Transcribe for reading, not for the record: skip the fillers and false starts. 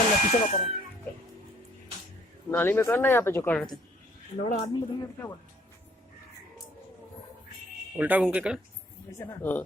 चल पीछे मत करो। नाली में करना यहाँ पे जो कर रहे थे। लौड़ा आदमी बदल गया तो क्या बोले? उल्टा घूम के कर। ऐसे ना हाँ